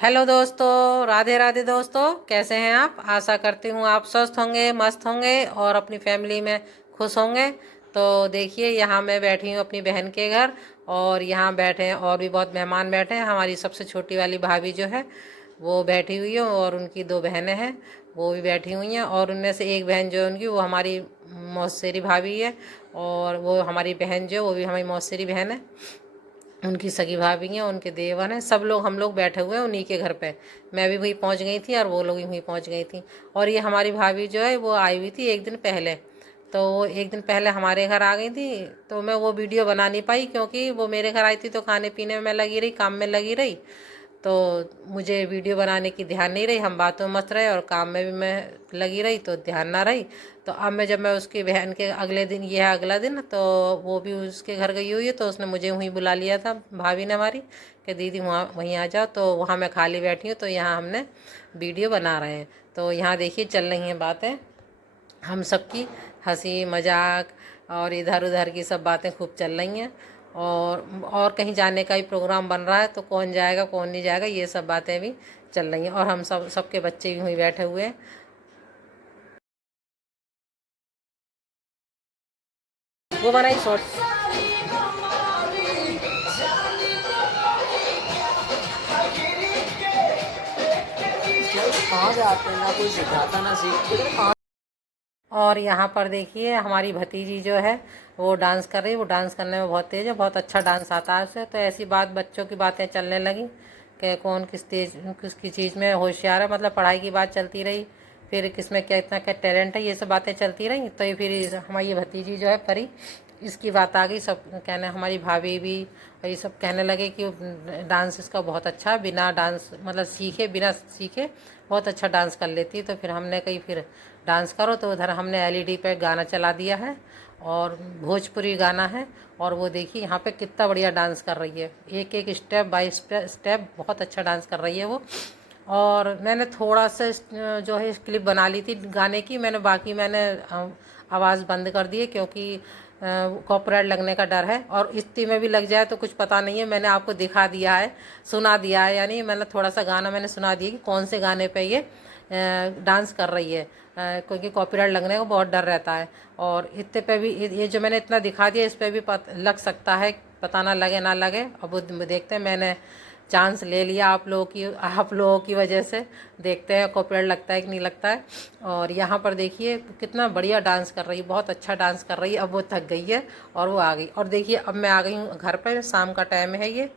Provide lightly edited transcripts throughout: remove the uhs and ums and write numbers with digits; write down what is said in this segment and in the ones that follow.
Hello दोस्तों, राधे राधे दोस्तों। कैसे हैं आप? आशा करती हूँ आप स्वस्थ होंगे, मस्त होंगे और अपनी फैमिली में खुश होंगे। तो देखिए, यहाँ मैं बैठी हूँ अपनी बहन के घर और यहाँ बैठे हैं और भी बहुत मेहमान बैठे हैं। हमारी सबसे छोटी वाली भाभी जो है वो बैठी हुई है और उनकी दो बहनें हैं वो भी बैठी हुई हैं। और उनमें से एक बहन जो है उनकी, वो हमारी मौसेरी भाभी है और वो हमारी बहन जो है वो भी हमारी मौसेरी बहन है। उनकी सगी भाभी हैं, उनके देवर हैं, सब लोग हम लोग बैठे हुए हैं उन्हीं के घर पे। मैं भी वहीं पहुंच गई थी और वो लोग भी वहीं पहुंच गई थी। और ये हमारी भाभी जो है वो आई हुई थी एक दिन पहले। तो वो एक दिन पहले हमारे घर आ गई थी। तो मैं वो वीडियो बना नहीं पाई क्योंकि वो मेरे घर आई थी तो खाने पीने में मैं लगी रही, काम में लगी रही। तो मुझे वीडियो बनाने की ध्यान नहीं रही, हम बातों में मस्त रहे और काम में भी मैं लगी रही तो ध्यान ना रही। तो अब मैं उसकी बहन के अगले दिन, ये है अगला दिन, तो वो भी उसके घर गई हुई है तो उसने मुझे वहीं बुला लिया था भाभी ने हमारी कि दीदी वहाँ वहीं आ जाओ। तो वहाँ मैं खाली बैठी हूँ तो यहाँ हमने वीडियो बना रहे हैं। तो यहाँ देखिए चल रही हैं बातें हम सबकी, हंसी मजाक और इधर उधर की सब बातें खूब चल रही हैं। और कहीं जाने का ही प्रोग्राम बन रहा है तो कौन जाएगा कौन नहीं जाएगा ये सब बातें भी चल रही हैं। और हम सबके बच्चे भी वहीं बैठे हुए हैं। वो बनाई शॉर्ट्स। कहाँ से आते हैं ना, कोई सिखाता ना सीखते। और यहाँ पर देखिए हमारी भतीजी जो है वो डांस कर रही है। वो डांस करने में बहुत तेज़ है, बहुत अच्छा डांस आता है उसे। तो ऐसी बात, बच्चों की बातें चलने लगी कि कौन किसकी चीज़ में होशियार है। मतलब पढ़ाई की बात चलती रही, फिर किसमें क्या इतना क्या टैलेंट है, ये सब बातें चलती रही। तो ये फिर हमारी ये भतीजी जो है परी, इसकी बात आ गई। सब कहने, हमारी भाभी भी और ये सब कहने लगे कि डांस इसका बहुत अच्छा, बिना डांस मतलब सीखे, बिना सीखे बहुत अच्छा डांस कर लेती है। तो फिर हमने कही फिर डांस करो। तो उधर हमने एलईडी पे गाना चला दिया है और भोजपुरी गाना है। और वो देखिए यहाँ पे कितना बढ़िया डांस कर रही है, एक एक स्टेप बाय स्टेप बहुत अच्छा डांस कर रही है वो। और मैंने थोड़ा सा जो है क्लिप बना ली थी गाने की, मैंने आवाज़ बंद कर दी है क्योंकि कॉपीराइट लगने का डर है। और इतनी में भी लग जाए तो कुछ पता नहीं है। मैंने आपको दिखा दिया है, सुना दिया है, यानी मैंने थोड़ा सा गाना मैंने सुना दिया कि कौन से गाने पे ये डांस कर रही है, क्योंकि कॉपीराइट लगने का बहुत डर रहता है। और इतने पे भी ये जो मैंने इतना दिखा दिया इस पर भी लग सकता है, पता ना लगे ना लगे। अब वो देखते हैं, मैंने चांस ले लिया आप लोगों की वजह से। देखते हैं कॉपीराइट लगता है कि नहीं लगता है। और यहाँ पर देखिए कितना बढ़िया डांस कर रही है, बहुत अच्छा डांस कर रही है। अब वो थक गई है और वो आ गई। और देखिए अब मैं आ गई हूँ घर पर, शाम का टाइम है ये।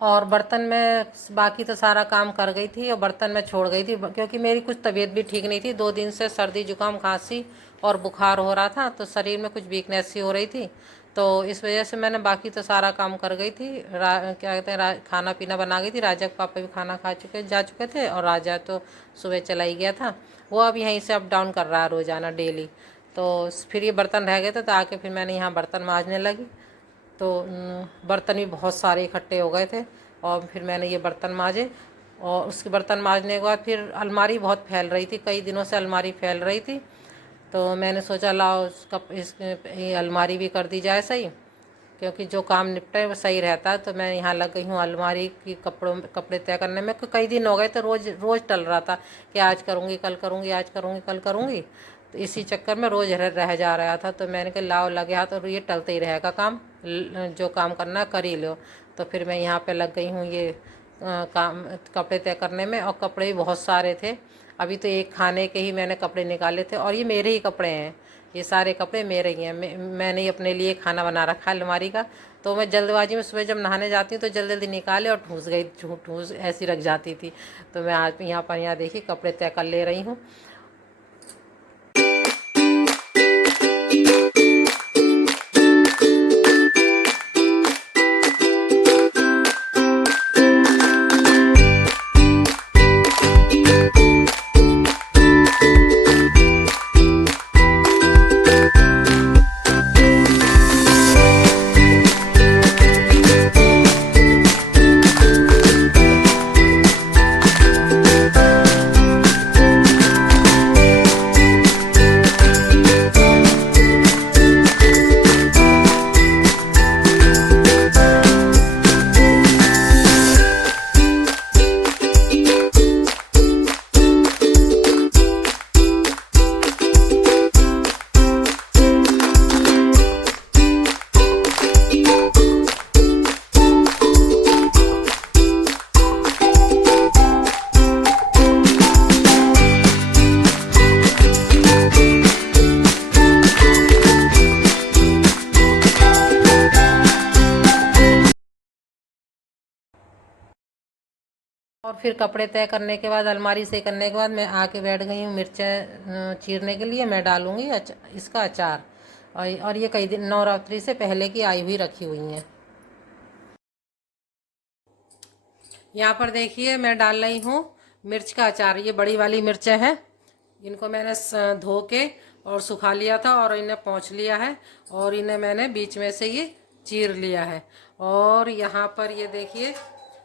और बर्तन में बाकी तो सारा काम कर गई थी और बर्तन में छोड़ गई थी क्योंकि मेरी कुछ तबीयत भी ठीक नहीं थी। 2 दिन से सर्दी जुकाम खांसी और बुखार हो रहा था, तो शरीर में कुछ वीकनेस सी हो रही थी। तो इस वजह से मैंने बाकी तो सारा काम कर गई थी। क्या कहते हैं, खाना पीना बना गई थी। राजा के पापा भी खाना जा चुके थे और राजा तो सुबह चला ही गया था। वो अब यहीं से अप डाउन कर रहा है रोज़ाना डेली। तो फिर ये बर्तन रह गए थे तो आके फिर मैंने यहाँ बर्तन मांजने लगी। तो बर्तन भी बहुत सारे इकट्ठे हो गए थे और फिर मैंने ये बर्तन मांजे। और उसके बर्तन मांजने के बाद फिर अलमारी बहुत फैल रही थी, कई दिनों से अलमारी फैल रही थी। तो मैंने सोचा लाओ ये अलमारी भी कर दी जाए सही, क्योंकि जो काम निपटे वो सही रहता है। तो मैं यहाँ लग गई हूँ अलमारी की कपड़े तय करने में। कई दिन हो गए तो रोज़ रोज़ टल रहा था कि आज करूँगी कल करूँगी, आज करूँगी कल करूँगी। तो इसी चक्कर में रोज़ रह जा रहा था। तो मैंने कहा लाओ लगे हाथ, और ये टलते ही रहेगा काम, जो काम करना कर ही लो। तो फिर मैं यहाँ पे लग गई हूँ ये काम कपड़े तय करने में। और कपड़े भी बहुत सारे थे। अभी तो एक खाने के ही मैंने कपड़े निकाले थे और ये मेरे ही कपड़े हैं, ये सारे कपड़े मेरे ही हैं। मैंने ही अपने लिए खाना बना रखा है अलमारी का। तो मैं जल्दबाजी में सुबह जब नहाने जाती हूँ तो जल्दी जल्दी निकाले और ठूस ऐसी रख जाती थी। तो मैं आज यहाँ देखिए कपड़े तय कर ले रही हूँ। और फिर कपड़े तय करने के बाद, अलमारी से करने के बाद, मैं आके बैठ गई हूँ मिर्चें चीरने के लिए। मैं डालूँगी इसका अचार। और ये कई दिन नवरात्रि से पहले की आई हुई रखी हुई हैं। यहाँ पर देखिए मैं डाल रही हूँ मिर्च का अचार। ये बड़ी वाली मिर्चें हैं, इनको मैंने धो के और सुखा लिया था और इन्हें पोंछ लिया है, और इन्हें मैंने बीच में से ये चीर लिया है। और यहाँ पर ये देखिए,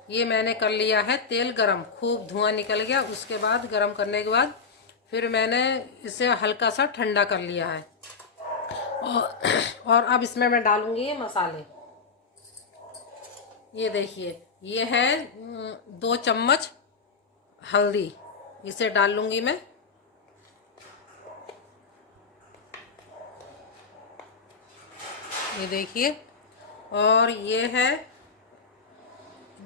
ये मैंने कर लिया है तेल गरम, खूब धुआं निकल गया। उसके बाद गरम करने के बाद फिर मैंने इसे हल्का सा ठंडा कर लिया है। और अब इसमें मैं डालूँगी ये मसाले। ये देखिए, ये है 2 चम्मच हल्दी, इसे डाल लूँगी मैं। ये देखिए, और ये है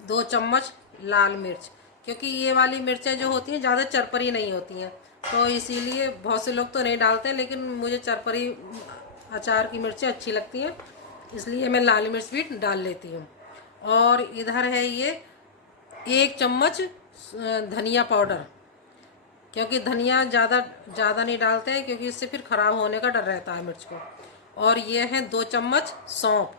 2 चम्मच लाल मिर्च, क्योंकि ये वाली मिर्चें जो होती हैं ज़्यादा चरपरी नहीं होती हैं, तो इसीलिए बहुत से लोग तो नहीं डालते, लेकिन मुझे चरपरी अचार की मिर्चें अच्छी लगती हैं, इसलिए मैं लाल मिर्च भी डाल लेती हूँ। और इधर है ये 1 चम्मच धनिया पाउडर, क्योंकि धनिया ज़्यादा नहीं डालते हैं, क्योंकि इससे फिर ख़राब होने का डर रहता है मिर्च को। और ये है 2 चम्मच सौंफ,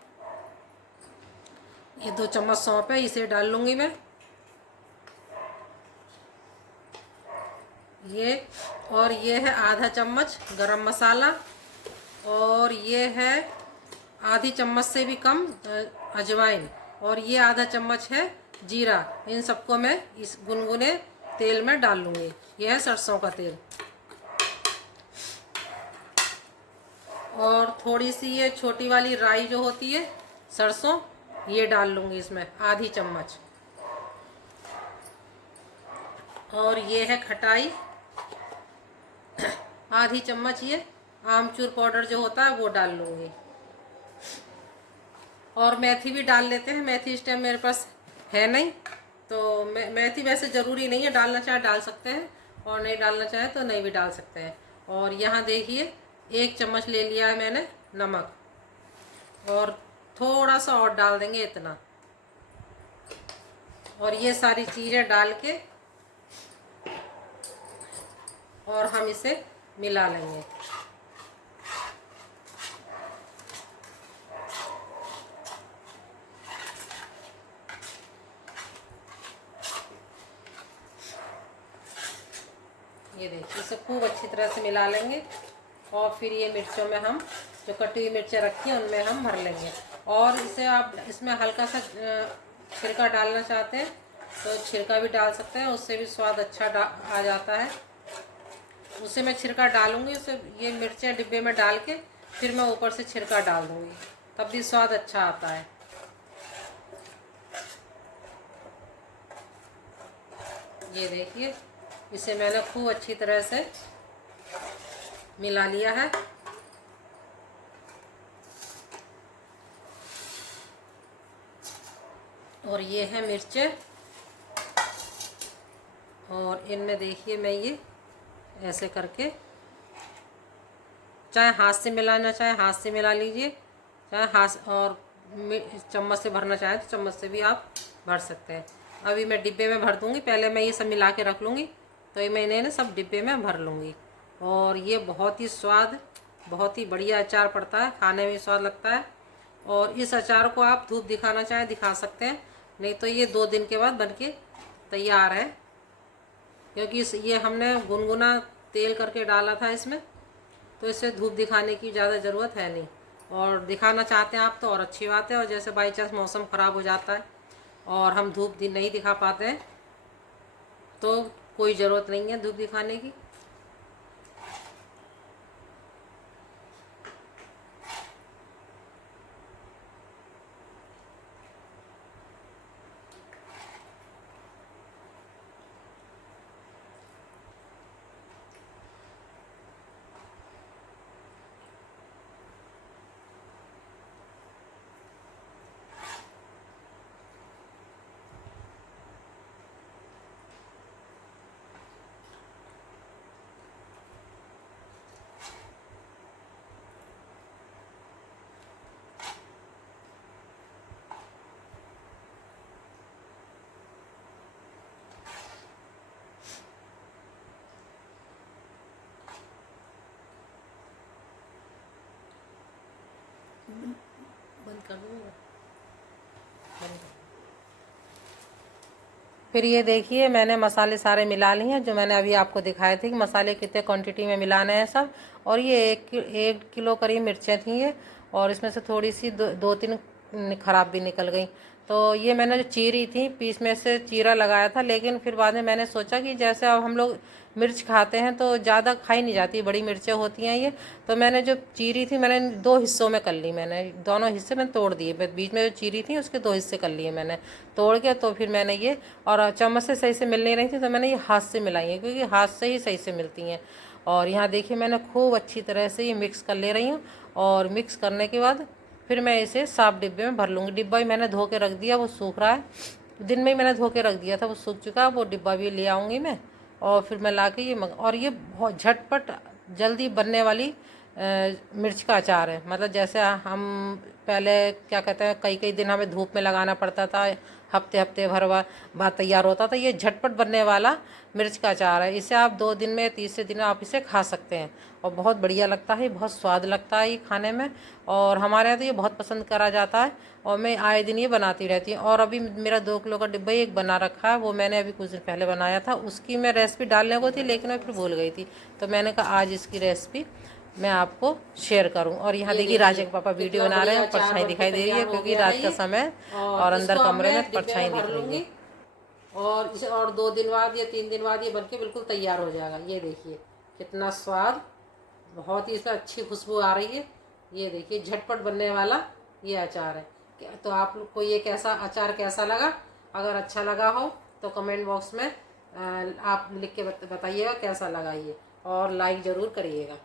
ये 2 चम्मच सौंफ है, इसे डाल लूँगी मैं। और ये है आधा चम्मच गरम मसाला, और ये है आधी चम्मच से भी कम अजवाइन, और ये आधा चम्मच है जीरा। इन सबको मैं इस गुनगुने तेल में डाल लूँगी। यह है सरसों का तेल। और थोड़ी सी ये छोटी वाली राई जो होती है सरसों, ये डाल लूँगी इसमें आधी चम्मच। और ये है खटाई, आधी चम्मच ये आमचूर पाउडर जो होता है वो डाल लूँगी। और मेथी भी डाल लेते हैं, मेथी इस टाइम मेरे पास है नहीं, तो मेथी वैसे ज़रूरी नहीं है, डालना चाहे डाल सकते हैं, और नहीं डालना चाहे तो नहीं भी डाल सकते हैं। और यहाँ देखिए 1 चम्मच ले लिया है मैंने नमक, और थोड़ा सा और डाल देंगे इतना। और ये सारी चीज़ें डाल के और हम इसे मिला लेंगे। ये देखिए, इसे खूब अच्छी तरह से मिला लेंगे, और फिर ये मिर्चों में हम जो कटी हुई मिर्चें रखी हैं उनमें हम भर लेंगे। और इसे आप इसमें हल्का सा छिड़का डालना चाहते हैं तो छिड़का भी डाल सकते हैं, उससे भी स्वाद अच्छा आ जाता है। उसे मैं छिड़का डालूंगी, उसे ये मिर्चें डिब्बे में डाल के फिर मैं ऊपर से छिड़का डाल दूंगी, तब भी स्वाद अच्छा आता है। ये देखिए, इसे मैंने खूब अच्छी तरह से मिला लिया है। और ये है मिर्चें, और इनमें देखिए मैं ये ऐसे करके, चाहे हाथ से मिलाना चाहे हाथ से मिला लीजिए, चाहे हाथ और चम्मच से भरना चाहे तो चम्मच से भी आप भर सकते हैं। अभी मैं डिब्बे में भर दूंगी, पहले मैं ये सब मिला के रख लूँगी, तो ये मैं इन्हें सब डिब्बे में भर लूँगी। और ये बहुत ही बढ़िया अचार पड़ता है, खाने में स्वाद लगता है। और इस अचार को आप धूप दिखाना चाहे दिखा सकते हैं, नहीं तो ये 2 दिन के बाद बनके तैयार है, क्योंकि ये हमने गुनगुना तेल करके डाला था इसमें, तो इससे धूप दिखाने की ज़्यादा ज़रूरत है नहीं। और दिखाना चाहते हैं आप तो और अच्छी बात है, और जैसे बाई चांस मौसम ख़राब हो जाता है और हम धूप नहीं दिखा पाते हैं तो कोई ज़रूरत नहीं है धूप दिखाने की। कर दूँगा। फिर ये देखिए मैंने मसाले सारे मिला लिए हैं जो मैंने अभी आपको दिखाए थे कि मसाले कितने क्वांटिटी में मिलाने हैं सब। और ये 1 किलो करीब मिर्चें थी ये, और इसमें से थोड़ी सी दो तीन ख़राब भी निकल गई। तो ये मैंने जो चीरी थी पीस में से चीरा लगाया था, लेकिन फिर बाद में मैंने सोचा कि जैसे अब हम लोग मिर्च खाते हैं तो ज़्यादा खाई नहीं जाती, बड़ी मिर्चें होती हैं ये। तो मैंने जो चीरी थी मैंने 2 हिस्सों में कर ली, मैंने दोनों हिस्से मैंने तोड़ दिए, बीच में जो चीरी थी उसके 2 हिस्से कर लिए मैंने तोड़ के। तो फिर मैंने ये, और चम्मच से सही से मिल नहीं रही थी तो मैंने ये हाथ से मिलाई है, क्योंकि हाथ से ही सही से मिलती हैं। और यहाँ देखिए मैंने खूब अच्छी तरह से ये मिक्स कर ले रही हूँ, और मिक्स करने के बाद फिर मैं इसे साफ डिब्बे में भर लूँगी। डिब्बा भी मैंने धो के रख दिया, वो सूख रहा है, दिन में ही मैंने धो के रख दिया था, वो सूख चुका है। वो डिब्बा भी ले आऊँगी मैं, और फिर मैं ला के ये और ये बहुत झटपट जल्दी बनने वाली मिर्च का अचार है। मतलब जैसे हम पहले क्या कहते हैं, कई कई दिन हमें धूप में लगाना पड़ता था, हफ्ते हफ्ते भर बाद तैयार होता था। ये झटपट बनने वाला मिर्च का अचार है, इसे आप 2 दिन में, तीसरे दिन आप इसे खा सकते हैं, और बहुत बढ़िया लगता है, बहुत स्वाद लगता है ये खाने में। और हमारे यहाँ तो ये बहुत पसंद करा जाता है, और मैं आए दिन ये बनाती रहती हूँ। और अभी मेरा 2 किलो का डिब्बा ही एक बना रखा है, वो मैंने अभी कुछ दिन पहले बनाया था, उसकी मैं रेसिपी डालने को थी लेकिन मैं फिर भूल गई थी। तो मैंने कहा आज इसकी रेसिपी मैं आपको शेयर करूं। और यहाँ देखिए राजा के पापा वीडियो बना रहे हैं, परछाई दिखाई दे रही है क्योंकि रात का समय और अंदर कमरे में परछाई दिख रही है। और इसे और 2 दिन बाद या 3 दिन बाद ये बनके बिल्कुल तैयार हो जाएगा। ये देखिए कितना स्वाद, बहुत ही इसमें अच्छी खुशबू आ रही है। ये देखिए झटपट बनने वाला ये अचार है। तो आप लोग को ये अचार कैसा लगा? अगर अच्छा लगा हो तो कमेंट बॉक्स में आप लिख के बताइएगा कैसा लगा ये, और लाइक ज़रूर करिएगा।